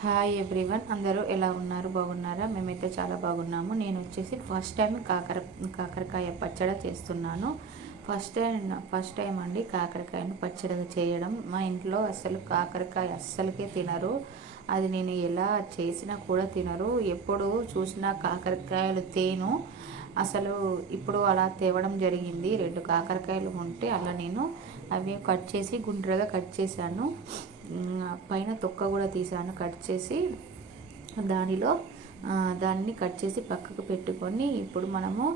Hi everyone అందరూ ఎలా ఉన్నారు? బాగున్నారా? మేమైతే చాలా బాగున్నాము. నేను వచ్చేసి ఫస్ట్ టైం కాకర కాకరకాయ పచ్చడి చేస్తున్నాను. ఫస్ట్ టైం ఫస్ట్ టైం అండి కాకరకాయను పచ్చడి చేయడం. మా ఇంట్లో అసలు కాకరకాయ అస్సలకే తినరు. అది నేను ఎలా చేసినా కూడా తినరు. ఎప్పుడు చూసినా కాకరకాయలు తేను. అసలు ఇప్పుడు అలా తేవడం జరిగింది. రెండు కాకరకాయలు ఉంటే అలా నేను అవి కట్ చేసి గుండ్రగా కట్ చేశాను. పైన తొక్క కూడా తీసాను. కట్ చేసి దానిలో దాన్ని కట్ చేసి పక్కకు పెట్టుకొని ఇప్పుడు మనము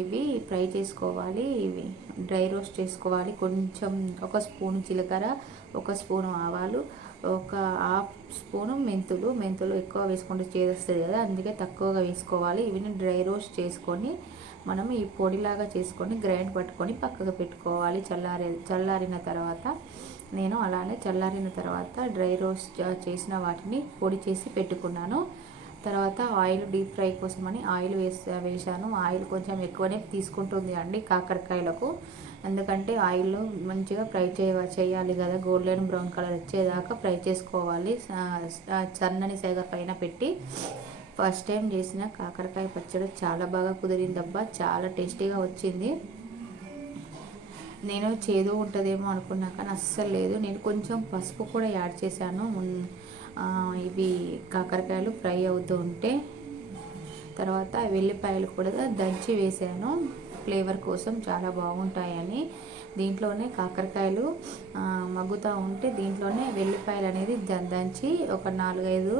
ఇవి ఫ్రై చేసుకోవాలి. ఇవి డ్రై రోస్ట్ చేసుకోవాలి. కొంచెం ఒక స్పూన్ జీలకర్ర ఒక స్పూన్ ఆవాలు ఒక హాఫ్ స్పూను మెంతులు మెంతులు ఎక్కువ వేసుకుంటే చేస్తుంది కదా అందుకే తక్కువగా వేసుకోవాలి. ఇవన్నీ డ్రై రోస్ట్ చేసుకొని మనం ఈ పొడిలాగా చేసుకొని గ్రైండ్ పట్టుకొని పక్కకు పెట్టుకోవాలి. చల్లారి చల్లారిన తర్వాత నేను అలానే చల్లారిన తర్వాత డ్రై రోస్ట్ చేసిన వాటిని పొడి చేసి పెట్టుకున్నాను. తర్వాత ఆయిల్ డీప్ ఫ్రై కోసమని ఆయిల్ వేసా వేసాను ఆయిల్ కొంచెం ఎక్కువనే తీసుకుంటుంది అండి కాకరకాయలకు. ఎందుకంటే ఆయిల్ మంచిగా ఫ్రై చేయ చేయాలి కదా. గోల్డెన్ బ్రౌన్ కలర్ వచ్చేదాకా ఫ్రై చేసుకోవాలి. సన్నని సైగ పైన పెట్టి ఫస్ట్ టైం చేసిన కాకరకాయ పచ్చడి చాలా బాగా కుదిరిందబ్బా. చాలా టేస్టీగా వచ్చింది. నేను చేదు ఉంటుందేమో అనుకున్నా కానీ అస్సలు లేదు. నేను కొంచెం పసుపు కూడా యాడ్ చేశాను. ఇవి కాకరకాయలు ఫ్రై అవుతూ ఉంటే. తర్వాత వెల్లిపాయలు కూడా దంచి వేసాను ఫ్లేవర్ కోసం చాలా బాగుంటాయని. దీంట్లోనే కాకరకాయలు మగ్గుతూ ఉంటే దీంట్లోనే వెల్లిపాయలు అనేది దంచి ఒక నాలుగైదు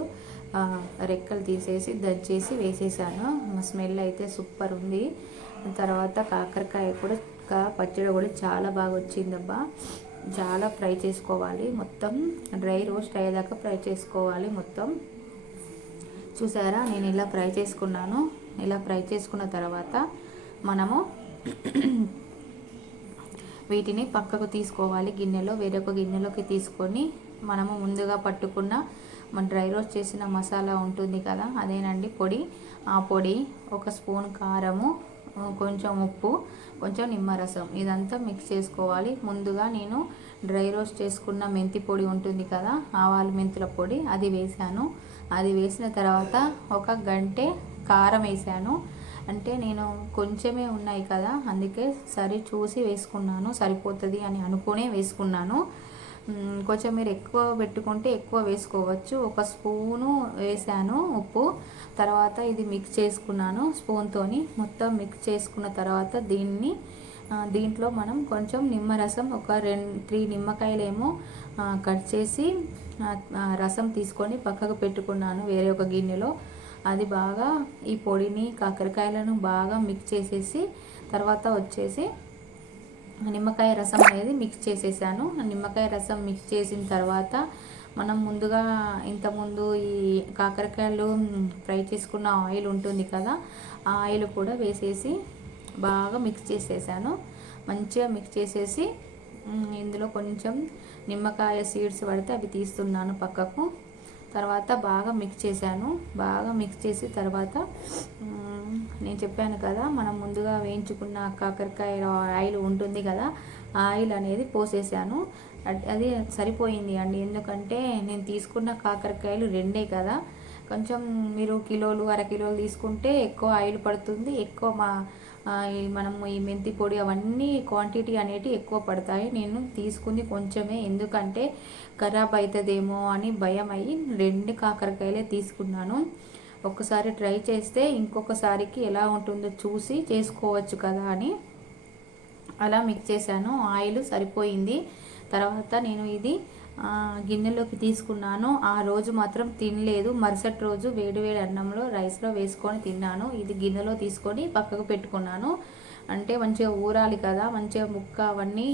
రెక్కలు తీసేసి దంచేసి వేసేసాను. స్మెల్ అయితే సూపర్ ఉంది. తర్వాత కాకరకాయ కూడా పచ్చడి కూడా చాలా బాగా వచ్చిందబ్బా. చాలా ఫ్రై చేసుకోవాలి మొత్తం. డ్రై రోస్ట్ అయ్యేదాకా ఫ్రై చేసుకోవాలి మొత్తం. చూసారా? నేను ఇలా ఫ్రై చేసుకున్నాను. ఇలా ఫ్రై చేసుకున్న తర్వాత మనము వీటిని పక్కకు తీసుకోవాలి. గిన్నెలో వేరొక గిన్నెలోకి తీసుకొని మనము ముందుగా పట్టుకున్న మన డ్రై రోస్ట్ చేసిన మసాలా ఉంటుంది కదా అదేనండి పొడి. ఆ పొడి ఒక స్పూన్ కారము కొంచెం ఉప్పు కొంచెం నిమ్మరసం. ఇదంతా మిక్స్ చేసుకోవాలి. ముందుగా నేను డ్రై రోస్ట్ చేసుకున్న మెంతి పొడి ఉంటుంది కదా ఆవాలు మెంతుల పొడి అది వేసాను అది వేసిన తర్వాత ఒక గంటే కారం వేసాను అంటే నేను కొంచెమే ఉన్నాయి కదా అందుకే సరి చూసి వేసుకున్నాను సరిపోతుంది అని అనుకునే వేసుకున్నాను. కొంచెం మీరు ఎక్కువ పెట్టుకుంటే ఎక్కువ వేసుకోవచ్చు. ఒక స్పూను వేసాను ఉప్పు తర్వాత ఇది మిక్స్ చేసుకున్నాను స్పూన్తోని మొత్తం మిక్స్ చేసుకున్న తర్వాత దీన్ని దీంట్లో మనం కొంచెం నిమ్మరసం ఒక రెండు త్రీ నిమ్మకాయలేమో కట్ చేసి రసం తీసుకొని పక్కకు పెట్టుకున్నాను వేరే ఒక గిన్నెలో. అది బాగా ఈ పొడిని కాకరకాయలను బాగా మిక్స్ చేసేసి తర్వాత వచ్చేసి నిమ్మకాయ రసం అనేది మిక్స్ చేసేసాను. నిమ్మకాయ రసం మిక్స్ చేసిన తర్వాత మనం ముందుగా ఇంతకుముందు ఈ కాకరకాయలు ఫ్రై చేసుకున్న ఆయిల్ ఉంటుంది కదా ఆ ఆయిల్ కూడా వేసేసి బాగా మిక్స్ చేసేసాను. మంచిగా మిక్స్ చేసేసి ఇందులో కొంచెం నిమ్మకాయ సీడ్స్ పడితే అవి తీస్తున్నాను పక్కకు. తర్వాత బాగా మిక్స్ చేశాను. బాగా మిక్స్ చేసి తర్వాత నేను చెప్పాను కదా మనం ముందుగా వేయించుకున్న కాకరకాయ ఆయిల్ ఉంటుంది కదా ఆ ఆయిల్ అనేది పోసేసాను. అది సరిపోయింది అండి. ఎందుకంటే నేను తీసుకున్న కాకరకాయలు రెండే కదా. కొంచెం మీరు కిలోలు అర కిలోలు తీసుకుంటే ఎక్కువ ఆయిల్ పడుతుంది. ఎక్కువ మా మనము ఈ మెంతి పొడి అవన్నీ క్వాంటిటీ అనేటివి ఎక్కువ పడతాయి. నేను తీసుకుంది కొంచెమే. ఎందుకంటే ఖరాబ్ అవుతుందేమో అని భయం అయ్యి రెండు కాకరకాయలే తీసుకున్నాను. ఒక్కసారి ట్రై చేస్తే ఇంకొకసారికి ఎలా ఉంటుందో చూసి చేసుకోవచ్చు కదా అని అలా మిక్స్ చేశాను. ఆయిల్ సరిపోయింది. తర్వాత నేను ఇది గిన్నెలోకి తీసుకున్నాను. ఆ రోజు మాత్రం తినలేదు. మరుసటి రోజు వేడివేడి అన్నంలో రైస్లో వేసుకొని తిన్నాను. ఇది గిన్నెలో తీసుకొని పక్కకు పెట్టుకున్నాను. అంటే మంచిగా ఊరాలి కదా మంచిగా ముక్క అవన్నీ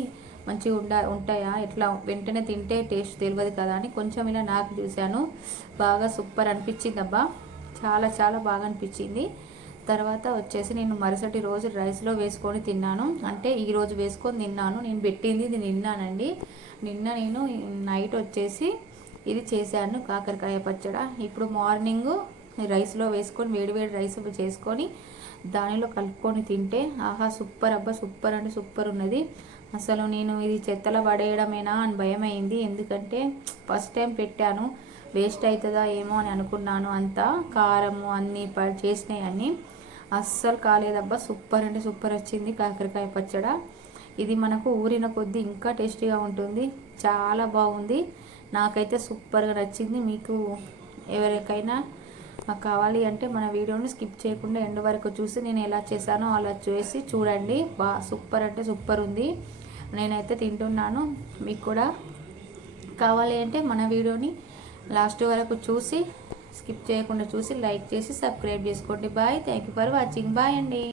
మంచిగా ఉండ ఉంటాయా? ఎట్లా? వెంటనే తింటే టేస్ట్ తెలియదు కదా అని కొంచెం ఇలా నాకు చూశాను. బాగా సూపర్ అనిపించింది అబ్బా చాలా చాలా బాగా అనిపించింది. తర్వాత వచ్చేసి నేను మరుసటి రోజు రైస్లో వేసుకొని తిన్నాను. అంటే ఈరోజు వేసుకొని తిన్నాను. నేను పెట్టింది ఇది నిన్నానండి. నిన్న నేను నైట్ వచ్చేసి ఇది చేశాను. కాకరకాయ పచ్చడ. ఇప్పుడు మార్నింగ్ రైస్లో వేసుకొని వేడివేడి రైస్ చేసుకొని దానిలో కలుపుకొని తింటే ఆహా సూపర్ అబ్బా! సూపర్ అంటే సూపర్ ఉన్నది. అసలు నేను ఇది చెత్తలో పడేయడమేనా అని భయం అయింది ఎందుకంటే ఫస్ట్ టైం పెట్టాను. వేస్ట్ అవుతుందా ఏమో అని అనుకున్నాను. అంతా కారము అన్నీ ప చేసినాయి అన్నీ అస్సలు కాలేదబ్బా. సూపర్ అంటే సూపర్ వచ్చింది కాకరకాయ పచ్చడ. ఇది మనకు ఊరిన కొద్దీ ఇంకా టేస్టీగా ఉంటుంది. చాలా బాగుంది. నాకైతే సూపర్గా నచ్చింది. మీకు ఎవరికైనా కావాలి అంటే మన వీడియోని స్కిప్ చేయకుండా ఎండ్ వరకు చూసి నేను ఎలా చేశానో అలా చేసి చూడండి. బా సూపర్ అంటే సూపర్ ఉంది. నేనైతే తింటున్నాను. మీకు కూడా కావాలి అంటే మన వీడియోని లాస్ట్ వరకు చూసి స్కిప్ చేయకుండా చూసి లైక్ చేసి సబ్స్క్రైబ్ చేసుకోండి. Bye. Thank you for watching. Bye అండి.